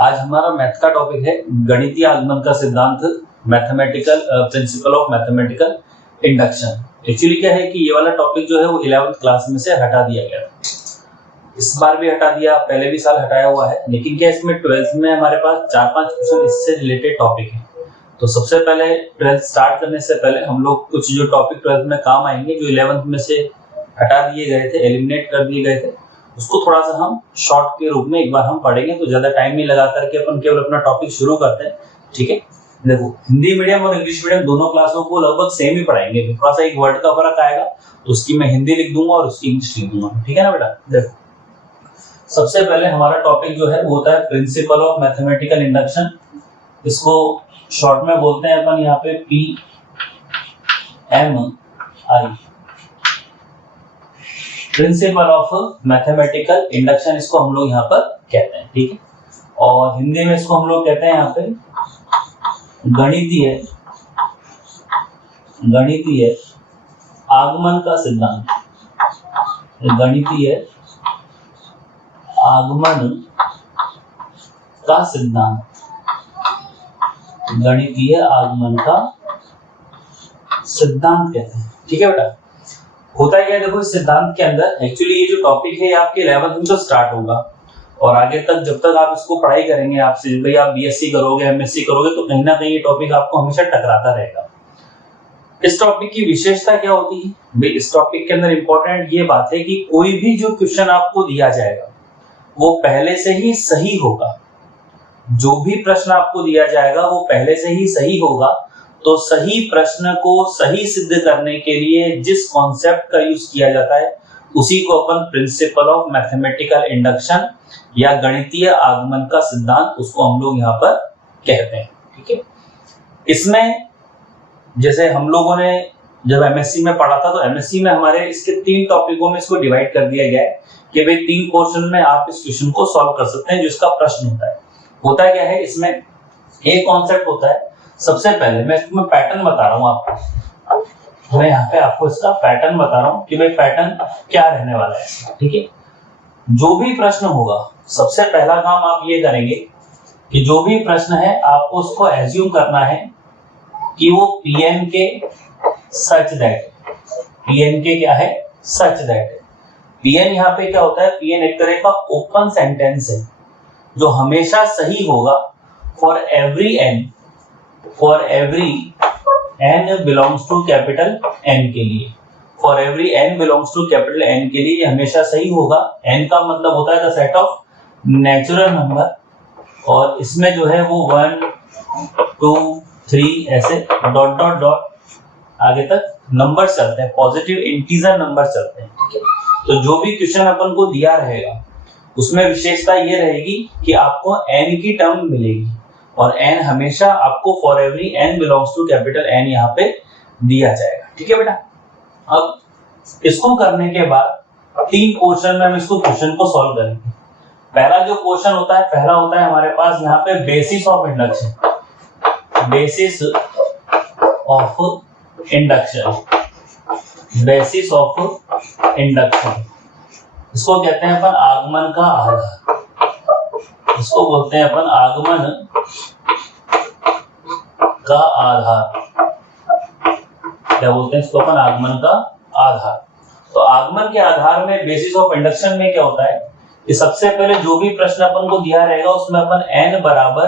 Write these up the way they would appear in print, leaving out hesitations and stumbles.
आज हमारा मैथ का टॉपिक है गणितीय आगमन का सिद्धांत, mathematical principle of mathematical induction. Actually क्या है कि ये वाला टॉपिक जो है वो 11th क्लास में से हटा दिया गया था। इस बार भी हटा दिया, पहले भी साल हटाया हुआ है, लेकिन क्या इसमें 12th में हमारे पास 4-5 क्वेश्चन इससे रिलेटेड टॉपिक है। तो सबसे पहले 12th स्टार्ट करने से पहले हम लोग कुछ जो टॉपिक 12th में काम आएंगे, जो 11th में से हटा दिए गए थे, एलिमिनेट कर दिए गए थे, उसको थोड़ा सा हम शॉर्ट के रूप में एक बार हम पढ़ेंगे। तो ज्यादा टाइम नहीं लगा करके अपन केवल अपना टॉपिक शुरू करते हैं। ठीक है, देखो हिंदी मीडियम और इंग्लिश मीडियम दोनों क्लासों को लगभग सेम ही पढ़ाएंगे, थोड़ा सा एक वर्ड का फर्क आएगा तो उसकी मैं हिंदी लिख दूंगा और उसकी इंग्लिश लिख दूंगा। ठीक है ना बेटा। देखो सबसे पहले हमारा टॉपिक जो है वो होता है प्रिंसिपल ऑफ मैथमेटिकल इंडक्शन। इसको शॉर्ट में बोलते हैं अपन यहाँ पे PMI, principle of mathematical induction इसको हम लोग यहाँ पर कहते हैं। ठीक है, और हिंदी में इसको हम लोग कहते हैं यहाँ पे गणितीय आगमन का सिद्धांत। गणितीय आगमन का सिद्धांत, गणितीय आगमन का सिद्धांत कहते हैं। ठीक है बेटा। होता है क्या, देखो इस सिद्धांत के अंदर एक्चुअली ये जो टॉपिक है ये आपके 11th में तो स्टार्ट होगा और आगे तक जब तक आप इसको पढ़ाई करेंगे, आपसे भाई आप बीएससी करोगे, एमएससी करोगे, तो कहीं ना कहीं ये टॉपिक आपको हमेशा टकराता रहेगा। इस टॉपिक की विशेषता क्या होती है भाई, इस टॉपिक के अंदर इंपॉर्टेंट ये बात है कि कोई भी जो क्वेश्चन आपको दिया जाएगा वो पहले से ही सही होगा। जो भी प्रश्न आपको दिया जाएगा वो पहले से ही सही होगा। तो सही प्रश्न को सही सिद्ध करने के लिए जिस कॉन्सेप्ट का यूज किया जाता है उसी को अपन प्रिंसिपल ऑफ मैथमेटिकल इंडक्शन या गणितीय आगमन का सिद्धांत उसको हम लोग यहाँ पर कहते हैं। ठीक है, इसमें जैसे हम लोगों ने जब एमएससी में पढ़ा था तो एमएससी में हमारे इसके 3 टॉपिकों में इसको डिवाइड कर दिया गया है कि भाई 3 पोर्शन में आप इस क्वेश्चन को सॉल्व कर सकते हैं। जिसका प्रश्न होता क्या है, इसमें एक कॉन्सेप्ट होता है। सबसे पहले मैं इसमें पैटर्न बता रहा हूँ आपको, मैं यहाँ पे आपको इसका पैटर्न बता रहा हूँ कि भाई पैटर्न क्या रहने वाला है। ठीक है, जो भी प्रश्न होगा सबसे पहला काम आप ये करेंगे कि जो भी प्रश्न है आपको उसको एज्यूम करना है कि वो पीएन के सच दैट, पीएन के क्या है, सच दैट। पीएन यहाँ पे क्या होता है, पीएन एक तरह का ओपन सेंटेंस है जो हमेशा सही होगा for every n belongs to capital N के लिए। For every n belongs to capital N के लिए हमेशा सही होगा। n का मतलब होता है the set of natural number, और इसमें जो है वो 1 2 3 ऐसे डॉट डॉट डॉट आगे तक नंबर चलते हैं, पॉजिटिव इंटीजर नंबर चलते हैं। ठीक है, तो जो भी क्वेश्चन अपन को दिया रहेगा उसमें विशेषता ये रहेगी कि आपको n की टर्म मिलेगी और n हमेशा आपको for every n belongs to capital N यहाँ पे दिया जाएगा। ठीक है बेटा। अब इसको करने के बाद 3 पोर्शन में हम इसको क्वेश्चन को सॉल्व करेंगे। पहला जो क्वेश्चन होता है हमारे पास यहाँ पे basis of induction, basis of induction, basis of induction. इसको कहते हैं अपन आगमन का आधार, इसको बोलते हैं अपन आगमन का आधार। क्या बोलते हैं इसको अपन, आगमन का आधार। तो आगमन के आधार में बेसिस ऑफ इंडक्शन में क्या होता है कि सबसे पहले जो भी प्रश्न अपन को दिया रहेगा उसमें अपन n बराबर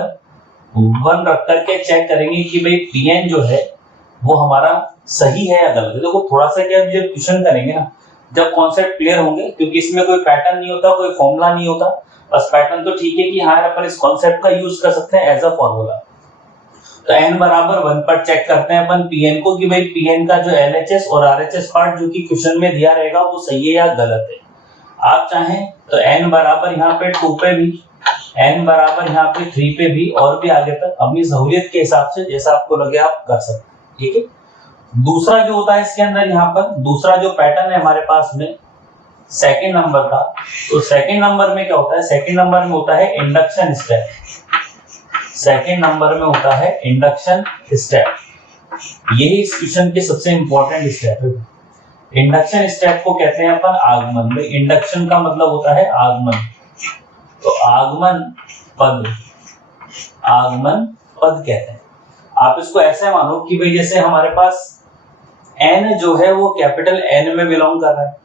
1 रख करके चेक करेंगे कि भाई pn जो है वो हमारा सही है या गलत है। देखो थोड़ा सा क्या जब क्वेश्चन करेंगे ना, जब कॉन्सेप्ट क्लियर होंगे, क्योंकि इसमें कोई पैटर्न नहीं होता, कोई फॉर्मूला नहीं होता, बस पैटर्न तो ठीक है कि हाँ अपन इस कॉन्सेप्ट का यूज कर सकते हैं एज अ फॉर्मूला। तो n बराबर 1 पर चेक करते हैं अपन pn को कि भाई pn का जो LHS और RHS पार्ट जो कि क्वेश्चन में दिया रहेगा वो सही है या गलत है। आप चाहें तो n बराबर यहाँ पे 2 पे भी, n बराबर यहाँ पे 3 पे भी, और भी आगे तक अपनी सहूलियत के हिसाब से जैसा आपको लगे आप कर सकते हैं। ठीक है, दूसरा जो होता है इसके अंदर यहाँ पर दूसरा जो पैटर्न है हमारे पास में सेकंड नंबर का, तो सेकंड नंबर में क्या होता है, सेकंड नंबर में होता है इंडक्शन स्टेप। सेकंड नंबर में होता है इंडक्शन स्टेप, यही इस क्वेश्चन के सबसे इंपॉर्टेंट स्टेप है। इंडक्शन स्टेप को कहते हैं अपन आगमन। भाई इंडक्शन का मतलब होता है आगमन, तो आगमन पद आगमन पद कहते हैं। आप इसको ऐसे मानो कि भाई जैसे हमारे पास n जो है वो कैपिटल N में बिलोंग कर रहा है।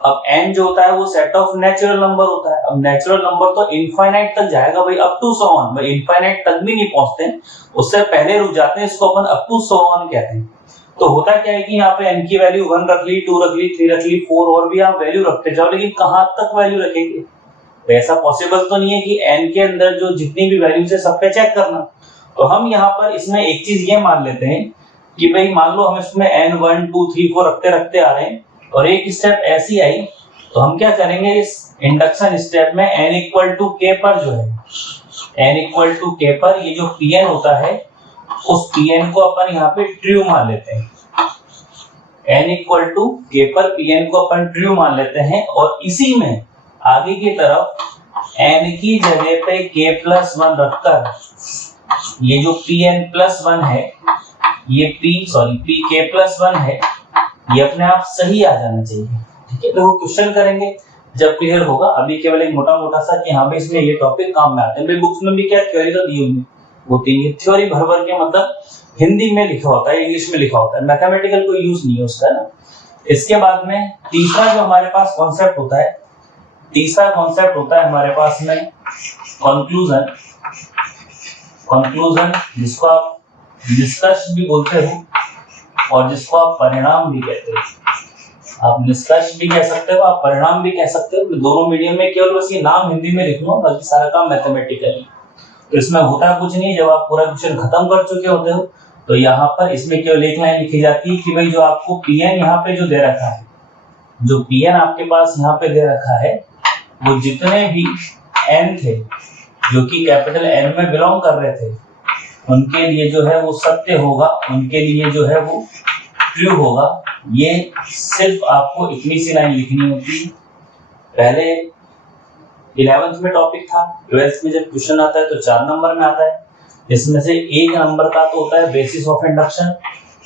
अब n जो होता है वो सेट ऑफ नेचुरल नंबर होता है। अब नेचुरल नंबर तो इनफाइनाइट तक जाएगा भाई, अप टू सो ऑन। भाई इनफाइनाइट तक भी नहीं पहुंचते हैं, उससे पहले रुक जाते हैं, इसको अपन अप टू सो ऑन कहते हैं। तो होता क्या है कि यहाँ पे n की वैल्यू 1 रख ली, 2 रख ली, 3 रख ली, 4 और भी आप वैल्यू रखते जाओ, लेकिन कहां तक वैल्यू रखेंगे? तो ऐसा पॉसिबल तो नहीं है कि n के अंदर जो जितनी भी वैल्यूज है सब पे चेक करना। तो हम यहाँ पर इसमें एक चीज ये मान लेते हैं कि भाई मान लो हम इसमें n 1 2 3 4 रखते रखते आ रहे हैं और एक स्टेप ऐसी आई, तो हम क्या करेंगे इस इंडक्शन स्टेप में n इक्वल टू k पर जो है n इक्वल टू k पर ये जो pn होता है उस pn को अपन यहाँ पे ट्रू मान लेते हैं। n इक्वल टू k पर pn को अपन ट्रू मान लेते हैं और इसी में आगे की तरफ n की जगह पे k प्लस 1 रखकर ये जो pn प्लस 1 है ये pk प्लस 1 है, ये अपने आप सही आ जाना चाहिए। ठीक है, तो वो क्वेश्चन करेंगे जब क्लियर होगा। अभी केवल एक मोटा मोटा सा कि हाँ भाई इसमें ये टॉपिक काम में आते हैं। भाई बुक्स में भी क्या थ्योरी तो दी होती है, थ्योरी भर भर के मतलब हिंदी में लिखा होता है, इंग्लिश में लिखा होता है, मैथमेटिकल कोई यूज नहीं है उसका ना। इसके बाद में तीसरा जो हमारे पास कॉन्सेप्ट होता है, तीसरा कॉन्सेप्ट होता है हमारे पास में कंक्लूजन। कंक्लूजन जिसको आप निष्कर्ष भी बोलते हो और जिसको आप परिणाम भी कहते हो। आप निष्कर्ष भी कह सकते हो, आप परिणाम भी कह सकते हो। दोनों मीडियम में केवल बस ये नाम हिंदी में लिखना, बाकी सारा काम मैथमेटिकली। तो इसमें होता कुछ नहीं, जब आप पूरा क्वेश्चन खत्म कर चुके होते हो तो यहाँ पर इसमें केवल एक लाइन लिखी जाती है कि भाई जो आपको pn यहाँ पे जो दे रखा है, जो pn आपके पास यहाँ पे दे रखा है वो जितने भी n थे जो कि कैपिटल N में बिलोंग कर रहे थे उनके लिए जो है वो सत्य होगा, उनके लिए जो है वो ट्रू होगा। ये सिर्फ आपको इतनी सी लाइन लिखनी होती है। पहले 11th में टॉपिक था, 12th में जब क्वेश्चन आता है तो 4 नंबर में आता है। इसमें से 1 नंबर का तो होता है बेसिस ऑफ इंडक्शन,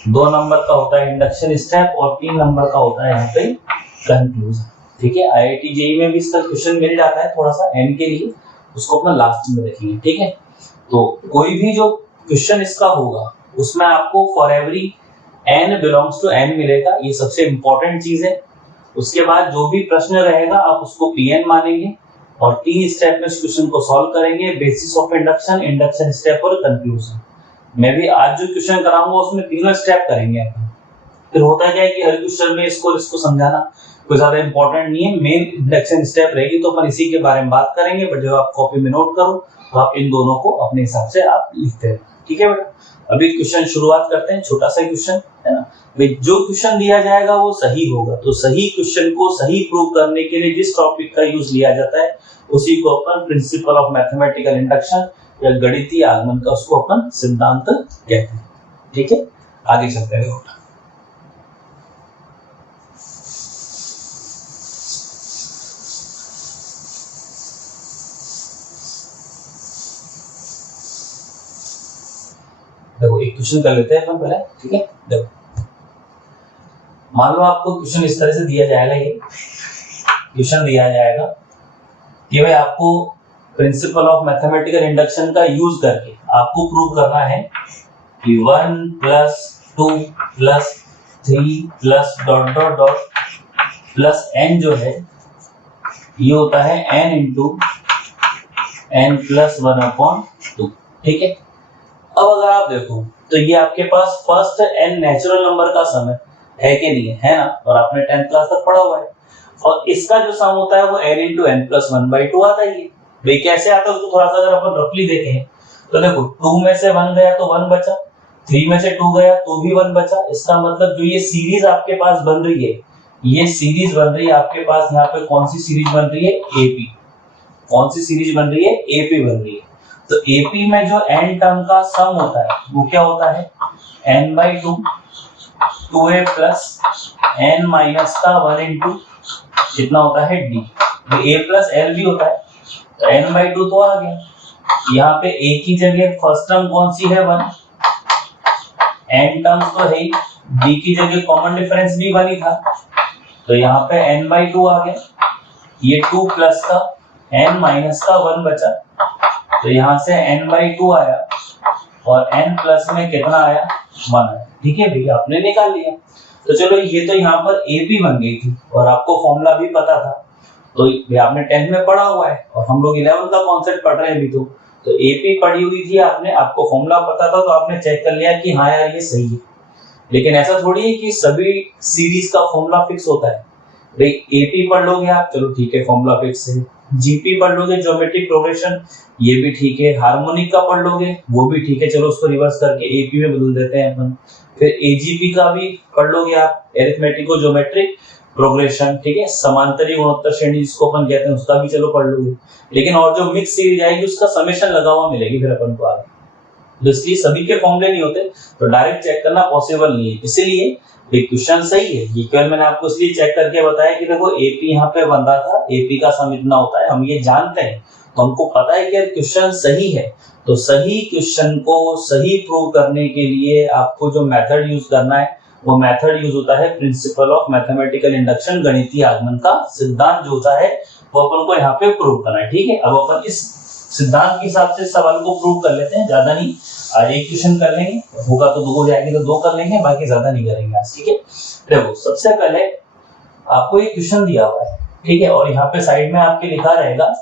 2 नंबर का होता है इंडक्शन स्टेप और 3 नंबर का होता है यहाँ पे कंक्लूजन। ठीक है, IIT JEE में भी इसका क्वेश्चन मिल जाता है थोड़ा सा n के लिए, उसको अपना लास्ट में रखेंगे। ठीक है, तो कोई भी जो क्वेश्चन इसका होगा उसमें आपको for every n belongs to n मिलेगा, ये सबसे इंपॉर्टेंट चीज है। उसके बाद जो भी प्रश्न रहेगा आप उसको pn मानेंगे और 3 स्टेप में इस क्वेश्चन को सॉल्व करेंगे, basis of induction, induction step और कंक्लूजन। मैं भी आज जो क्वेश्चन कराऊंगा उसमें तीनों स्टेप करेंगे अपन। फिर होता क्या है कि हर क्वेश्चन में इसको समझाना कोई ज्यादा इंपॉर्टेंट नहीं है, मेन इंडक्शन स्टेप रहेगी तो अपन इसी के बारे में बात करेंगे। बट जब आप कॉपी में नोट करो तो आप इन दोनों को अपने हिसाब से आप लिखते हैं। ठीक है बेटा, अभी क्वेश्चन शुरुआत करते हैं। छोटा सा क्वेश्चन है ना भाई, जो क्वेश्चन दिया जाएगा वो सही होगा। तो सही क्वेश्चन को सही प्रूव करने के लिए जिस टॉपिक का यूज लिया जाता है उसी को अपन प्रिंसिपल ऑफ मैथमेटिकल इंडक्शन या गणितीय आगमन का उसको अपन सिद्धांत कहते हैं। ठीक है, आगे चलते हैं। देखो एक क्वेश्चन कर लेते हैं अपन पहले। ठीक है, देखो मान लो आपको क्वेश्चन इस तरह से दिया जाएगा, ये क्वेश्चन दिया जाएगा कि भाई आपको प्रिंसिपल ऑफ मैथमेटिकल इंडक्शन का यूज करके आपको प्रूव करना है कि 1 + 2 + 3 + ... प्लस n जो है ये होता है n × n + 1/2। ठीक है, अब अगर आप देखो तो ये आपके पास फर्स्ट n नेचुरल नंबर का सम है कि नहीं है ना, और आपने 10th क्लास तक पढ़ा हुआ है। और इसका जो सम होता है वो n × n + 1/2 आता है। भाई कैसे आता है उसको थोड़ा सा अगर अपन रफली देखें तो देखो 2 में से 1 गया तो 1 बचा, 3 में से 2 गया तो भी 1 बचा। इसका मतलब जो ये सीरीज आपके पास बन रही है, ये सीरीज बन रही है आपके पास यहाँ पे कौन सी सीरीज बन रही है? AP। कौन सी सीरीज बन रही है? AP बन रही है। तो AP में जो n टर्म का सम होता है वो क्या होता है? n/2 2a + n - का 1 × कितना होता है d। a + l भी होता है तो n/2 तो आ गया। यहाँ पे a की जगह फर्स्ट टर्म कौन सी है? 1। n टर्म्स तो है ही, b की जगह कॉमन डिफरेंस भी 1 ही था तो यहाँ पे n/2 आ गया। ये 2 + का n - का 1 बचा तो यहाँ से n/2 आया और n प्लस में कितना आया 1 आया। ठीक है भैया, आपने निकाल लिया। तो चलो ये तो यहाँ पर AP बन गई थी और आपको फॉर्मूला भी पता था, तो ये आपने 10th में पढ़ा हुआ है और हम लोग 11th का कॉन्सेप्ट पढ़ रहे हैं अभी। तो AP पढ़ी हुई थी आपने, आपको फॉर्मूला पता था, तो आपने चेक कर लिया कि हाँ यार ये सही है। लेकिन ऐसा थोड़ी है कि सभी सीरीज का फॉर्मूला फिक्स होता है। भाई AP पढ़ लोगे आप, चलो ठीक है फॉर्मूला फिक्स है। GP पढ़ लोगे, ज्योमेट्रिक प्रोग्रेशन, ये भी ठीक है। हार्मोनिक का पढ़ लोगे, वो भी ठीक है, चलो उसको रिवर्स करके AP में बदल देते हैं अपन। फिर AGP का भी पढ़ लोगे आप, एरिथमेटिको ज्योमेट्रिक प्रोग्रेशन, ठीक है। समांतरी गुणोत्तर श्रेणी जिसको अपन कहते हैं, उसका भी चलो पढ़ लोगे। लेकिन और जो मिक्स सीरीज आएगी उसका समेशन लगा हुआ मिलेगी फिर अपन को आगे। तो इसलिए सभी के फॉर्मूले नहीं होते, तो डायरेक्ट चेक करना पॉसिबल नहीं है। इसीलिए ये क्वेश्चन सही है, ये केवल मैंने आपको इसलिए चेक करके बताया कि देखो AP यहाँ पे बन रहा था, AP का सम इतना होता है, हम ये जानते हैं, तो हमको पता है कि क्वेश्चन सही है। तो सही क्वेश्चन को सही प्रूव करने के लिए आपको जो मेथड यूज करना है वो मेथड यूज होता है प्रिंसिपल ऑफ मैथमेटिकल इंडक्शन, गणितीय आगमन का सिद्धांत जो होता है वो अपन को यहाँ पे प्रूव करना है। ठीक है, अब अपन इस सिद्धांत के हिसाब से सवाल को प्रूव कर लेते हैं, ज्यादा नहीं, आज एक क्वेश्चन कर लेंगे, होगा तो 2 हो जाएगी तो 2 कर लेंगे, बाकी ज्यादा नहीं करेंगे आज। ठीक है, देखो सबसे पहले आपको एक क्वेश्चन दिया हुआ है, ठीक है, और यहाँ पे साइड में आपके लिखा रहेगा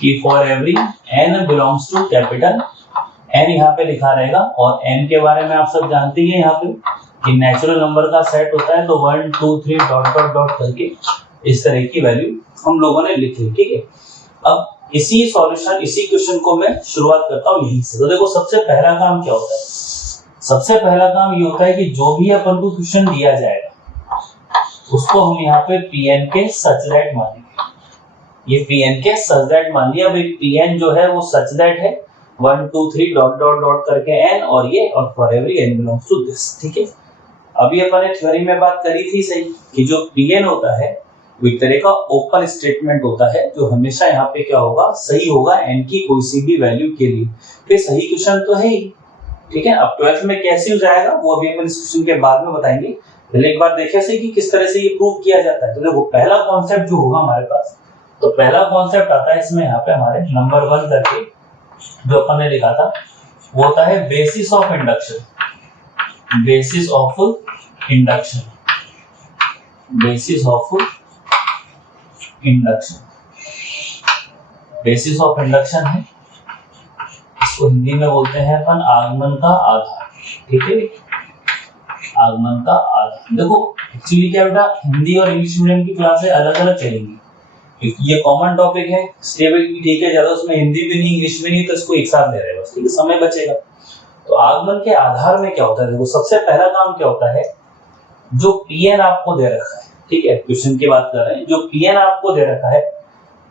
कि for every n belongs to capital n, यहाँ पे लिखा रहेगा। और n के बारे में आप सब जानते हैं यहाँ पे कि नेचुरल नंबर का सेट होता है, तो 1 2 3 डॉट डॉट डॉट करके इस तरह की वैल्यू हम लोगों ने लिखी। ठीक है, अब इसी सॉल्यूशन, इसी क्वेश्चन को मैं शुरुआत करता हूँ यहीं से। तो देखो सबसे पहला काम क्या होता है, सबसे पहला काम ये होता है कि जो भी अपन को क्वेश्चन दिया जाएगा उसको हम यहाँ पे Pn के सच दैट मानेंगे। ये Pn के सच दैट मान लिया। भाई Pn जो है वो सच दैट है 1 2 3 डॉट डॉट डॉट करके n, और ये और for every n belongs to this. ठीक है, अभी अपन ने थ्योरी में बात करी थी सही कि जो Pn होता है वो एक तरह का ओपन स्टेटमेंट होता है, जो हमेशा यहाँ पे क्या होगा, सही होगा n की कोई सी भी वैल्यू के लिए। फिर सही क्वेश्चन तो है ही। ठीक है, अब 12th में कैसे हो जाएगा वो अभी अपन इस क्वेश्चन के बाद में बताएंगे। पहले एक बार देखे से कि किस तरह से ये प्रूव किया जाता है। तो देखो पहला कॉन्सेप्ट जो होगा हमारे पास, तो पहला कॉन्सेप्ट आता है इसमें यहाँ पे हमारे नंबर 1 करके जो अपन ने लिखा था, वो होता है basis of induction. Basis of induction, basis of induction, basis of induction है, इसको हिंदी में बोलते हैं अपन आगमन का आधार। ठीक है, आगमन का आधार। देखो एक्चुअली क्या बेटा, हिंदी और इंग्लिश मीडियम की क्लासें अलग अलग चलेंगी क्योंकि ये कॉमन टॉपिक है, स्टेबल की। ठीक है, ज्यादा उसमें हिंदी भी नहीं इंग्लिश भी नहीं, तो इसको एक साथ ले रहे हैं बस। ठीक है, समय बचेगा। तो आगमन के आधार में क्या होता है, देखो सबसे पहला काम क्या होता है, जो Pn आपको दे रखा है, ठीक है, क्वेश्चन की बात कर रहे हैं, जो Pn आपको दे रखा है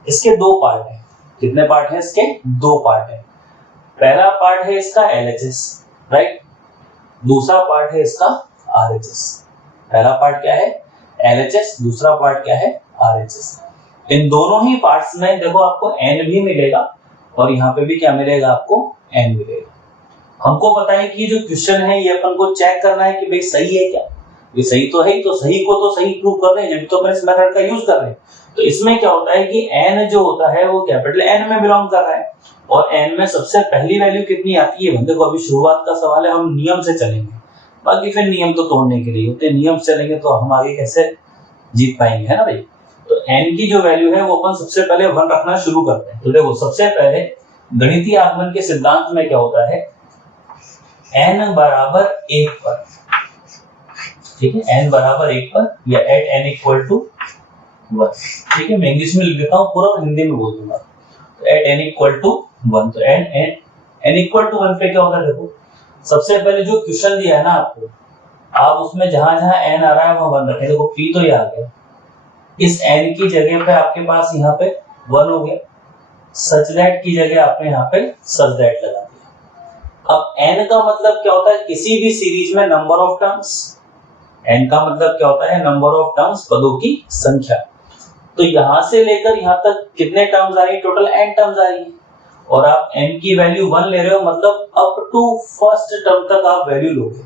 इसके 2 पार्ट हैं। कितने पार्ट हैं इसके? 2 पार्ट हैं। पहला पार्ट है इसका LHS, राइट, दूसरा पार्ट है इसका RHS। पहला पार्ट क्या है? LHS, दूसरा पार्ट क्या है? RHS। इन दोनों ही पार्ट्स में देखो आपको n भी मिलेगा और यहाँ पे भी क्या मिलेगा, आपको n मिलेगा। हमको पता है कि जो क्वेश्चन है ये अपन को चेक करना है कि भाई सही है क्या, ये सही तो है, तो सही को तो सही प्रूव कर रहे हैं, जब तो अपन इस मेथड का यूज कर रहे हैं। तो इसमें क्या होता है कि n जो होता है वो कैपिटल N में बिलोंग कर रहा है, और n में सबसे पहली वैल्यू कितनी आती है, देखो अभी शुरुआत का सवाल है, हम नियम से चलेंगे, बाकी फिर नियम तो तोड़ने के लिए होते हैं, नियम से चलेंगे तो हम आगे कैसे जीत पाएंगे, है ना भाई। तो n की जो वैल्यू है वो अपन सबसे पहले 1 रखना शुरू करते हैं। तो देखो सबसे पहले गणितीय आगमन के सिद्धांत में क्या होता है, n बराबर 1 पर, ठीक है, n बराबर 1 पर या एट n इक्वल टू 1। ठीक है, मैं इंग्लिश में लिख देता हूँ, पूरा हिंदी में बोल दूंगा। तो एट n इक्वल टू 1, तो n इक्वल टू 1 पे क्या होता है, देखो सबसे पहले जो क्वेश्चन दिया है ना आपको, आप उसमें जहां जहां n आ रहा है वहां 1 रखें। देखो p तो ये आ गया, इस n की जगह पे आपके पास यहाँ पे 1 हो गया, सच दैट की जगह आपने यहाँ पे सच दैट लगा दिया। अब n का मतलब क्या होता है, किसी भी सीरीज में नंबर ऑफ टर्म्स। n का मतलब क्या होता है, नंबर ऑफ टर्म्स, पदों की संख्या। तो यहां से लेकर यहां तक कितने टर्म्स आ रही है, टोटल n टर्म्स आ रही है, और आप n की वैल्यू 1 ले रहे हो, मतलब अप टू फर्स्ट टर्म तक आप वैल्यू लोगे।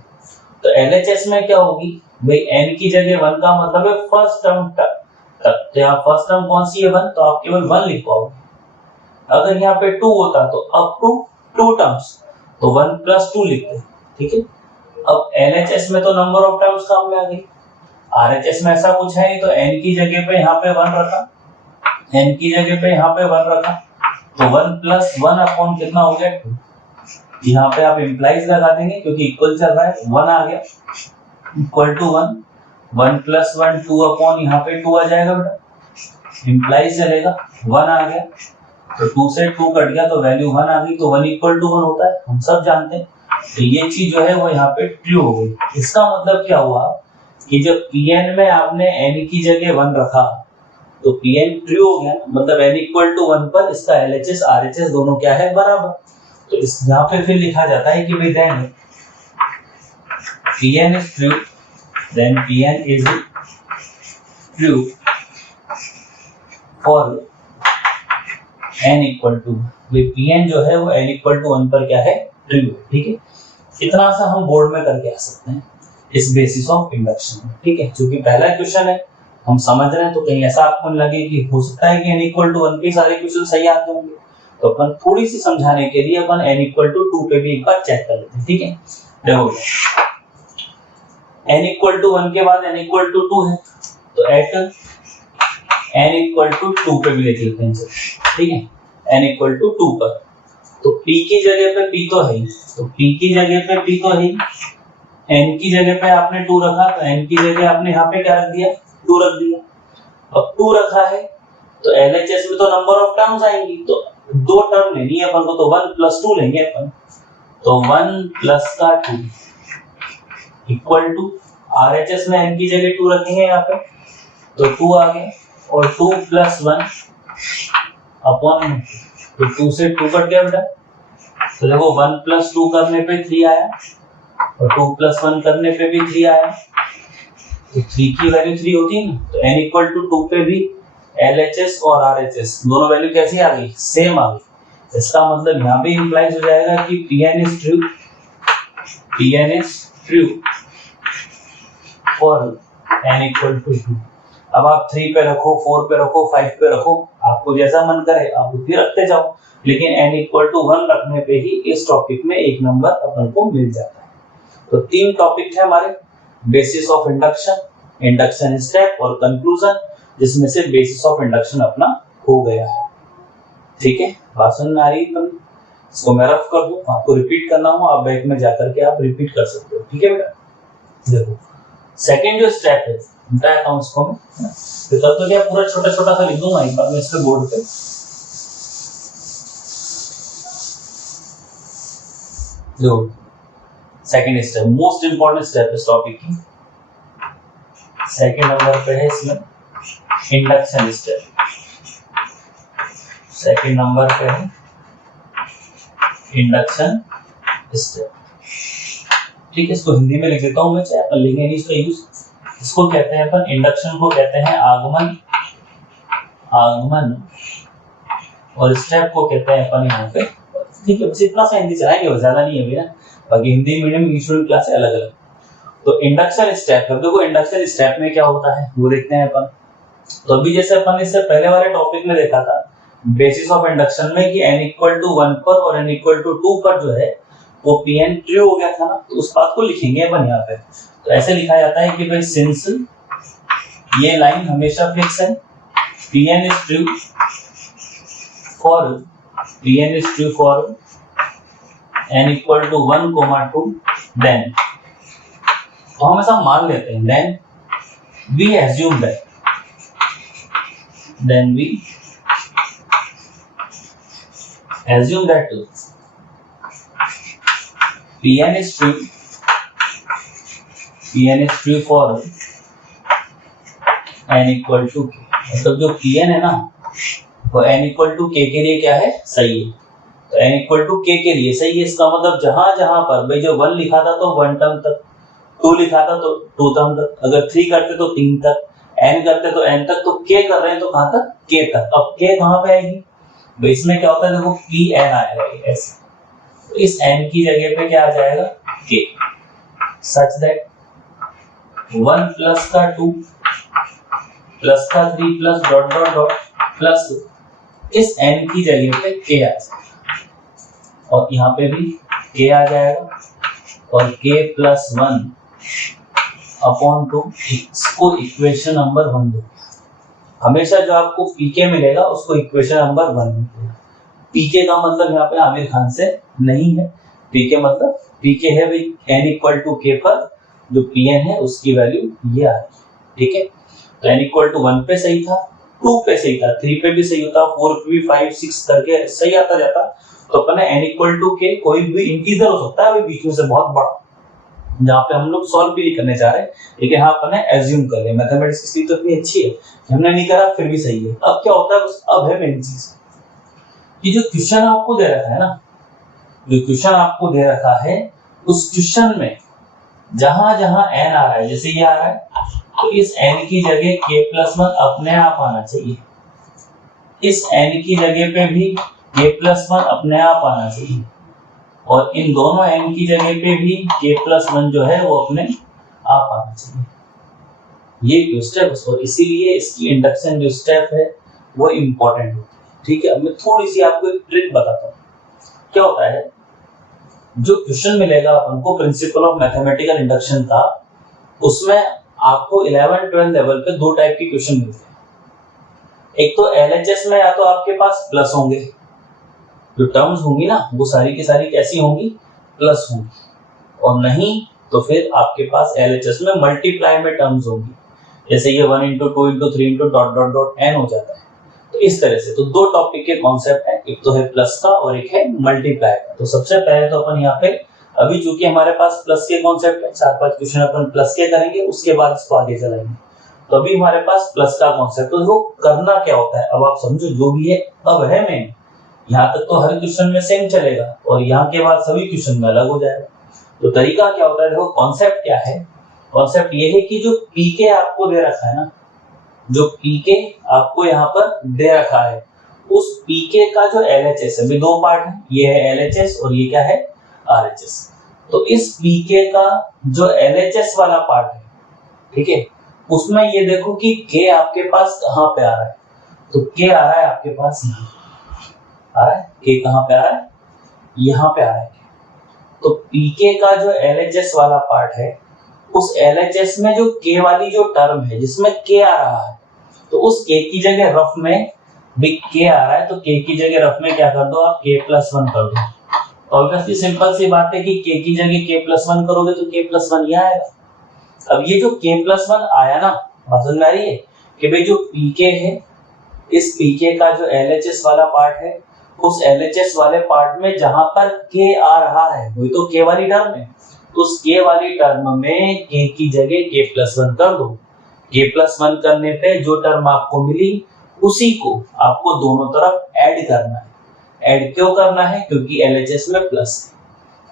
तो LHS में क्या होगी भाई, n की जगह 1 का मतलब है फर्स्ट टर्म तक। तो यहाँ फर्स्ट टर्म कौन सी है, 1, तो आप केवल 1 लिख पाओगे। अगर यहाँ पे 2 होता तो अप टू 2 टर्म्स, तो 1 + 2 लिखते, ठीक है। अब LHS में तो नंबर ऑफ टर्म्स काम में आ गई, RHS में ऐसा कुछ है नहीं, तो n की जगह पे यहाँ पे 1 रखा, n की जगह पे यहाँ पे 1 रखा, तो 1 + 1 अपॉन कितना हो गया 2। यहाँ पे आप इंप्लाइज लगा देंगे क्योंकि इक्वल चल रहा है, 1 आ गया इक्वल टू 1, 1 + 1 2 अपॉन यहाँ पे 2 आ जाएगा बेटा, इंप्लाइज चलेगा, 1 आ गया तो 2 से 2 कट गया तो वैल्यू 1 आ गई, तो 1 = 1 होता है, हम सब जानते हैं। तो ये चीज जो है वो यहाँ पे ट्रू हो गई। इसका मतलब क्या हुआ कि जब Pn में आपने n की जगह 1 रखा तो Pn ट्रू हो गया, मतलब n = 1 पर इसका LHS RHS दोनों क्या है बराबर। तो इस यहाँ पे फिर लिखा जाता है कि भाई then Pn is true, then Pn is true for n = Pn जो है वो n = 1 पर क्या है ट्रू है, ठीक है। इतना सा हम बोर्ड में करके आ सकते हैं इस बेसिस ऑफ इंडक्शन में, ठीक है। क्योंकि पहला क्वेश्चन है हम समझ रहे हैं, तो कहीं ऐसा आपको लगे कि हो सकता है कि n = 1 के सारे क्वेश्चन सही आते होंगे, तो अपन थोड़ी सी समझाने के लिए अपन n = 2 पे भी एक बार चेक कर लेते हैं, ठीक है। देखो n = 1 के बाद n = 2 है, तो एट n = 2 पे भी लिख लेते हैं, ठीक है। n = 2 पर तो p की जगह पे p तो है ही, तो p की जगह पे p तो है ही, n की जगह पे आपने 2 रखा, तो n की जगह आपने यहाँ पे क्या रख दिया 2 रख दिया। अब 2 रखा है तो LHS में तो नंबर ऑफ टर्म्स आएंगी, तो 2 टर्म लेनी है अपन को, तो 1 + 2 लेंगे अपन, तो 1 + 2 इक्वल टू RHS में n की जगह 2 रखेंगे यहाँ पे, तो 2 आ गया, और 2 + 1 अपॉन, तो 2 से 2 कट गया बेटा, तो देखो 1 + 2 करने पे 3 आया और 2 + 1 करने पे भी 3 आया, तो 3 की वैल्यू 3 होती है ना, तो n = 2 पे भी LHS और RHS दोनों वैल्यू कैसी आ गई सेम आ गई। इसका मतलब यहाँ पे इंप्लाइज हो जाएगा कि Pn is true for n = 2। अब आप 3 पे रखो, 4 पे रखो, 5 पे रखो, आपको जैसा मन करे आप उसी रखते जाओ, लेकिन n = 1 रखने पे ही इस टॉपिक में एक नंबर अपन को मिल जाता है। तो 3 टॉपिक है हमारे, basis of induction, induction step और कंक्लूजन, जिसमें से बेसिस ऑफ इंडक्शन अपना हो गया है, ठीक है। बात समझ में आ रही है तुम? इसको मैं रफ कर दूं, आपको रिपीट करना हो आप बैक में जाकर के आप रिपीट कर सकते हो, ठीक है बेटा। देखो सेकंड जो स्टेप है उल्टा अकाउंट्स को मैं तो क्या पूरा छोटा छोटा सा लिख दूंगा एक बार मैं इसके बोर्ड पे। देखो second step most important step इस टॉपिक की, सेकंड नंबर पे है इसमें इंडक्शन स्टेप, सेकंड नंबर पे है इंडक्शन स्टेप, ठीक है। इसको हिंदी में लिख देता हूं मैं, चाहे अपन लिखें नहीं इसका यूज। इसको कहते हैं अपन, इंडक्शन को कहते हैं आगमन, और स्टेप को कहते हैं अपन यहाँ पे, ठीक है। बस इतना सा हिंदी चलाएंगे, वो ज्यादा नहीं है भैया, बाकी Hindi medium English medium class अलग अलग। तो इंडक्शन स्टेप है, देखो इंडक्शन स्टेप में क्या होता है वो देखते हैं अपन। तो अभी जैसे अपन इससे पहले वाले टॉपिक में देखा था बेसिस ऑफ इंडक्शन में कि n = 1 पर और n = 2 पर जो है वो Pn ट्रू हो गया था ना, तो उस बात को लिखेंगे अपन यहाँ पे। तो ऐसे लिखा जाता है कि भाई सिंस ये लाइन हमेशा फिक्स है, Pn is true for n = 1, 2, then तो हम ऐसा मान लेते हैं, then we assume that Pn is true for n = k, मतलब जो Pn है ना वो n = k के लिए क्या है सही है, तो n = k के लिए सही है। इसका मतलब जहां जहां पर भाई जो 1 लिखा था तो 1 टर्म तक, 2 लिखा था तो 2 टर्म तक, अगर 3 करते तो 3 तक, n करते तो n तक, तो k कर रहे हैं तो कहां तक k तक। अब k कहां पे आएगी भाई, इसमें क्या होता है देखो Pn आएगा ऐसे, तो इस n की जगह पे क्या आ जाएगा k, सच दैट 1 + 2 + 3 + ... प्लस इस n की जगह पे k आ जाएगा और यहाँ पे भी k आ जाएगा और k प्लस 1 अपॉन 2, इसको इक्वेशन नंबर 1 दो। हमेशा जो आपको pk मिलेगा उसको इक्वेशन नंबर 1 मिलेगा। pk का मतलब यहाँ पे आमिर खान से नहीं है, pk मतलब pk है भाई n इक्वल टू k पर जो pn है उसकी वैल्यू ये आ रही है, ठीक है। तो n इक्वल टू 1 पे सही था, 2 पे सही था, 3 पे भी सही होता, 4 पे भी, 5 6 करके सही आता जाता। तो अपन n इक्वल टू k कोई भी इंटीजर हो सकता है अभी बीच में से बहुत बड़ा, जहाँ पे हम लोग सॉल्व भी नहीं करने जा रहे, लेकिन हाँ अपन एज्यूम कर ले। मैथमेटिक्स इसलिए तो इतनी अच्छी है, हमने नहीं करा फिर भी सही है। अब क्या होता है, अब है मेन चीज, ये जो क्वेश्चन आपको दे रखा है ना, जो क्वेश्चन आपको दे रखा है उस क्वेश्चन में जहां जहां n आ रहा है, जैसे ये आ रहा है तो इस n की जगह k प्लस 1 अपने आप आना चाहिए, इस n की जगह पे भी k प्लस 1 अपने आप आना चाहिए और इन दोनों n की जगह पे भी k प्लस 1 जो है वो अपने आप आना चाहिए। ये जो स्टेप है और इसीलिए इसकी इंडक्शन जो स्टेप है वो इम्पोर्टेंट होती है, ठीक है। अब मैं थोड़ी सी आपको एक ट्रिक बताता हूँ। क्या होता है, जो क्वेश्चन मिलेगा अपन को प्रिंसिपल ऑफ मैथमेटिकल इंडक्शन का, उसमें आपको 11-12 लेवल पे दो टाइप के क्वेश्चन मिलते हैं। एक तो एलएचएस में या तो आपके पास प्लस होंगे, जो टर्म्स होंगी ना वो सारी की सारी कैसी होंगी, प्लस होंगी, और नहीं तो फिर आपके पास एलएचएस में मल्टीप्लाई में टर्म्स होंगी, जैसे ये 1 into 2 into 3 into dot dot dot n हो जाता है। तो इस तरह से तो दो टॉपिक के कॉन्सेप्ट है, एक तो है प्लस का और एक है मल्टीप्लाई का। तो सबसे पहले तो अपन यहाँ पे अभी चूंकि हमारे पास प्लस के कॉन्सेप्ट है, 4-5 क्वेश्चन अपन प्लस के करेंगे, उसके बाद इसको आगे चलाएंगे। तो अभी हमारे पास प्लस का कॉन्सेप्ट, तो वो करना क्या होता है अब आप समझो, जो भी है अब है मेन। यहाँ तक तो हर क्वेश्चन में सेम चलेगा और यहाँ के बाद सभी क्वेश्चन में अलग हो जाएगा। तो तरीका क्या होता है, देखो कॉन्सेप्ट क्या है, कॉन्सेप्ट ये है कि जो पीके आपको दे रखा है ना, जो पीके आपको यहाँ पर दे रखा है, उस पीके का जो एलएचएस है, भी दो पार्ट है, ये है एलएचएस और ये क्या है, आरएचएस। तो इस पीके का जो एलएचएस वाला पार्ट है, ठीक है, उसमें ये देखो कि के आपके पास कहाँ पे आ रहा है, तो के आ रहा है आपके पास यहाँ आ रहा है, के कहाँ पे आ रहा है, यहाँ पे आ रहा है। तो पीके का जो एलएचएस वाला पार्ट है, उस एलएचएस में जो के वाली जो टर्म है जिसमें के आ रहा है, तो उस के की जगह रफ में बिग के आ रहा है, तो के की जगह रफ में क्या कर दो आप, के प्लस 1 कर दो। ऑब्वियसली सिंपल सी बात है कि के की जगह के प्लस 1 करोगे तो के प्लस 1 ही आएगा। अब ये जो के प्लस 1 आया ना, बात समझ में आ रही है कि भाई जो पीके है, इस पीके का जो एलएचएस वाला पार्ट है, उस एलएचएस वाले पार्ट में जहां पर के आ रहा है वही तो के वाली टर्म है, तो उस के वाली टर्म में के की जगह के प्लस 1 कर दो। के प्लस 1 करने पे जो टर्म आपको मिली उसी को आपको दोनों तरफ ऐड करना है। ऐड क्यों करना है, क्योंकि एलएचएस में प्लस है।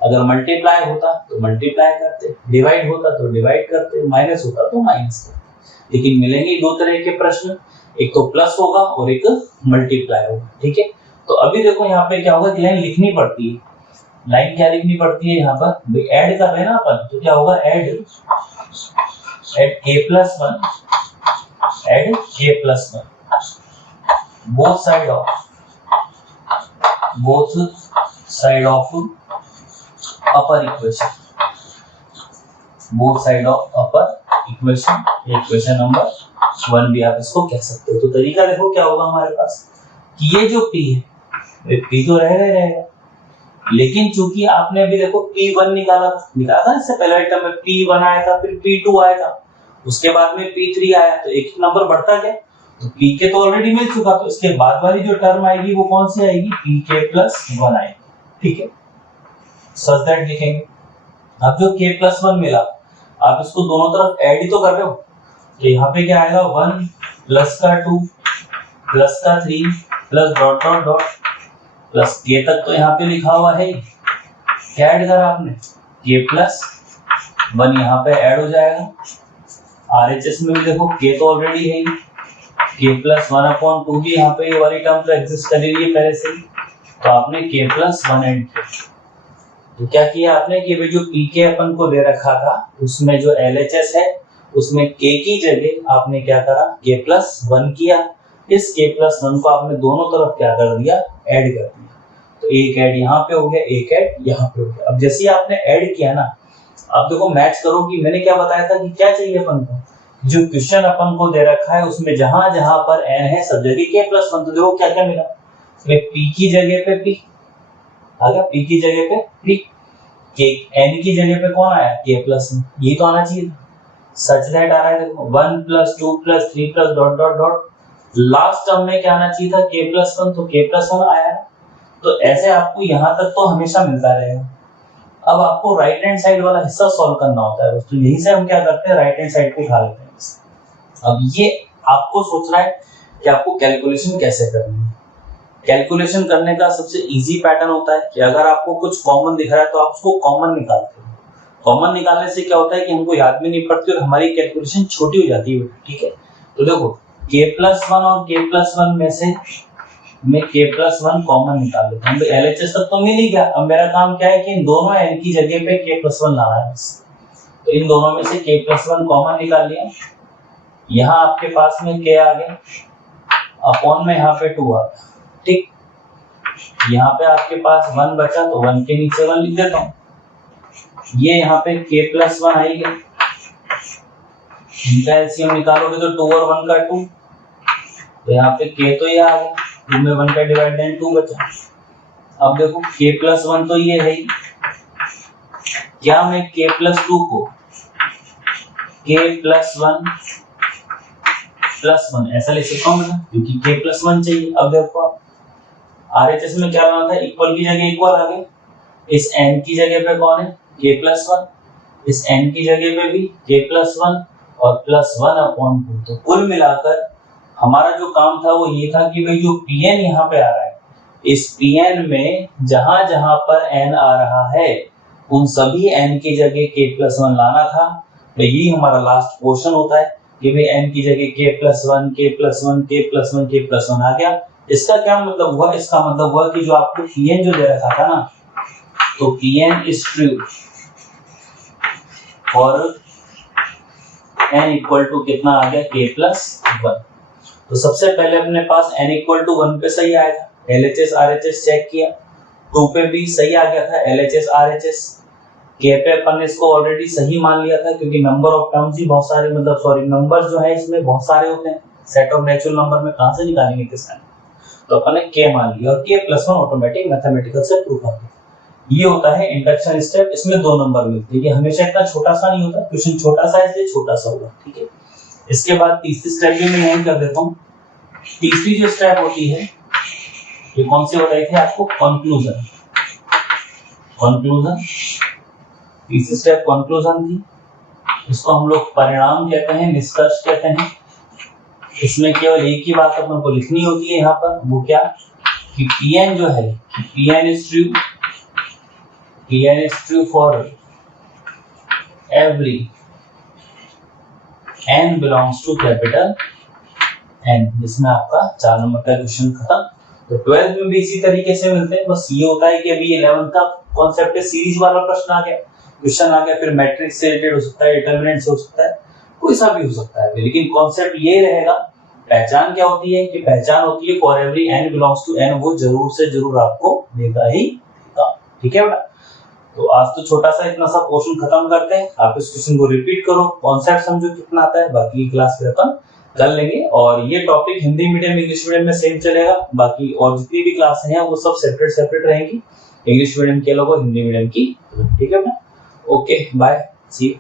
अगर मल्टीप्लाई होता तो मल्टीप्लाई करते, डिवाइड होता तो डिवाइड करते, माइनस होता तो माइनस करते। लेकिन मिलेंगे दो तरह के प्रश्न, एक तो प्लस होगा और एक मल्टीप्लाई होगा, ठीक है। तो अभी देखो यहाँ पे क्या होगा, लाइन लिखनी पड़ती है, लाइन क्या लिखनी पड़ती है, यहाँ पर ऐड कर रहे हैं ना अपन, तो क्या होगा, add k plus 1, add k plus 1 both side of upper equation, both side of upper equation, equation number 1 भी आप इसको कह सकते हो। तो तरीका देखो क्या होगा हमारे पास, कि ये जो p है, p तो रहेगा, लेकिन चूंकि आपने अभी देखो P1 निकाला था इससे पहले आइटम में P1 आया था, फिर P2 आया था, उसके बाद में P3 आया, तो एक नंबर बढ़ता गया। तो Pk तो ऑलरेडी मिल चुका, तो इसके बाद वाली जो टर्म आएगी वो कौन सी आएगी, Pk प्लस 1 आएगी, ठीक है। सच दैट लिखेंगे। अब जो K प्लस 1 मिला, आप इसको दोनों तरफ ऐड ही तो कर रहे हो, तो यहाँ पे क्या आएगा, 1 प्लस का 2 प्लस का 3 plus dot dot dot plus के तक तो यहाँ पे लिखा हुआ है, क्या ऐड करा आपने, के प्लस 1 यहाँ पे ऐड हो जाएगा। आरएचएस में भी देखो के तो ऑलरेडी है, के प्लस 1 अपॉन 2 भी यहाँ पे ये वाली टर्म तो एग्जिस्ट कर रही है पहले से, तो आपने के प्लस 1 ऐड किया। तो क्या किया आपने कि भाई जो पीके अपन को दे रखा था उसमें जो एलएचएस है उसमें के की जगह आपने क्या करा, के प्लस 1 किया, इस k+1 को आपने दोनों तरफ क्या कर दिया, ऐड कर दिया। तो एक ऐड यहाँ पे हो गया, एक ऐड यहाँ पे हो गया। अब जैसे ही आपने ऐड किया ना, अब देखो मैच करो कि मैंने क्या बताया था कि क्या चाहिए अपन को, जो क्वेश्चन अपन को दे रखा है उसमें जहां जहां पर n है सब जगह k+1। तो देखो क्या क्या मिला, p की जगह पे p आ गया, p की जगह पे p, n की जगह पे कौन आया, k+1। ये तो आना चाहिए था, सच दैट आ रहा है। देखो 1 + 2 + 3 + dot dot dot, last term में क्या आना चाहिए था, k+1, तो k+1 आया। तो ऐसे आपको यहां तक तो हमेशा मिलता रहेगा। अब आपको राइट हैंड साइड वाला हिस्सा सॉल्व करना होता है, तो यहीं से हम क्या करते हैं, राइट हैंड साइड को उठा लेते हैं। अब ये आपको सोचना है कि आपको कैलकुलेशन कैसे करनी है। कैलकुलेशन करने का सबसे इजी पैटर्न होता है कि अगर आपको कुछ कॉमन दिख रहा है तो आप उसको कॉमन निकालते हो। कॉमन निकालने से क्या होता है कि हमको याद भी नहीं पड़ती और हमारी कैलकुलेशन छोटी हो जाती है, ठीक है। तो देखो k+1 और k+1 में से मैं k+1 कॉमन निकाल लेता हूँ। तो LHS तक तो मिल ही गया। अब मेरा काम क्या है कि इन दोनों n की जगह पे k+1 लाना है बस। तो इन दोनों में से k+1 कॉमन निकाल लिया, यहाँ आपके पास में k आ गया, अपॉन में यहाँ पे 2 आ गया, ठीक। यहाँ पे आपके पास 1 बचा, तो 1 के नीचे 1 लिख देता हूँ। ये यहाँ पे k+1 आई गया, इनका एलसीएम निकालोगे तो 2 और 1 का 2, तो यहाँ पे k तो ये आ गया, 2 में 1 का डिवाइडेंड 2 बचा। अब देखो k+1 तो ये है ही, क्या मैं k+2 को k+1 +1 ऐसा लिख सकता हूँ ना, क्योंकि k+1 चाहिए। अब देखो आप RHS में क्या लाना था, इक्वल की जगह इक्वल आ गए, इस n की जगह पे कौन है, k+1, इस n की जगह पे भी k+1 और +1/2। तो कुल मिलाकर हमारा जो काम था वो ये था कि भाई जो Pn यहाँ पे आ रहा है, इस Pn में जहां जहां पर n आ रहा है उन सभी n की जगह k+1 लाना था। तो यही हमारा लास्ट क्वेश्चन होता है कि भाई n की जगह k+1 k+1 k+1 k+1 आ गया। इसका क्या मतलब हुआ, इसका मतलब हुआ कि जो आपको Pn जो दे रखा था ना, तो Pn इज ट्रू और n इक्वल टू कितना आ गया, k+1। तो सबसे पहले अपने पास n इक्वल टू 1 पे सही आया था, LHS RHS चेक किया, 2 पे भी सही आ गया था LHS RHS, k पे अपन ने इसको ऑलरेडी सही मान लिया था क्योंकि नंबर ऑफ टर्म्स ही बहुत सारे, मतलब सॉरी नंबर जो है इसमें बहुत सारे होते हैं, सेट ऑफ नेचुरल नंबर में कहां से निकालेंगे किसका, तो अपन ने k मान लिया और k+1 ऑटोमेटिक मैथमेटिकल से प्रूफ आ गया। ये होता है इंडक्शन स्टेप, इसमें 2 नंबर मिलते हैं। ये हमेशा इतना छोटा सा नहीं होता, क्वेश्चन छोटा सा है इसलिए छोटा सा होगा, ठीक है। इसके बाद तीसरी स्टेप भी मैं यहीं कर देता हूँ। तीसरी जो स्टेप होती है ये कौन सी बताई थी आपको, कंक्लूजन। कंक्लूजन तीसरी स्टेप कंक्लूजन थी, इसको हम लोग परिणाम कहते हैं, निष्कर्ष कहते हैं। इसमें केवल एक ही बात अपन को लिखनी होती है यहाँ पर, वो क्या कि Pn जो है, Pn is true for every n belongs to capital N, जिसमें आपका 4 नंबर का क्वेश्चन खत्म। तो 12th में भी इसी तरीके से मिलते हैं, बस ये होता है कि अभी 11th का कॉन्सेप्ट है, सीरीज वाला प्रश्न आ गया, क्वेश्चन आ गया, फिर मैट्रिक्स से रिलेटेड हो सकता है, डिटरमिनेंट से हो सकता है, कोई सा भी हो सकता है, लेकिन कॉन्सेप्ट ये रहेगा। पहचान क्या होती है कि पहचान होती है for every n belongs to n, वो जरूर से जरूर आपको देगा ही देगा, ठीक है बेटा। तो आज तो छोटा सा इतना सा पोर्शन खत्म करते हैं, आप इस क्वेश्चन को रिपीट करो, कॉन्सेप्ट समझो कितना आता है, बाकी की क्लास में अपन कर लेंगे। और ये topic Hindi medium English medium में सेम चलेगा, बाकी और जितनी भी क्लासें हैं वो सब सेपरेट सेपरेट रहेंगी, इंग्लिश मीडियम के अलग और हिंदी मीडियम की, ठीक है ना। Okay bye, see you.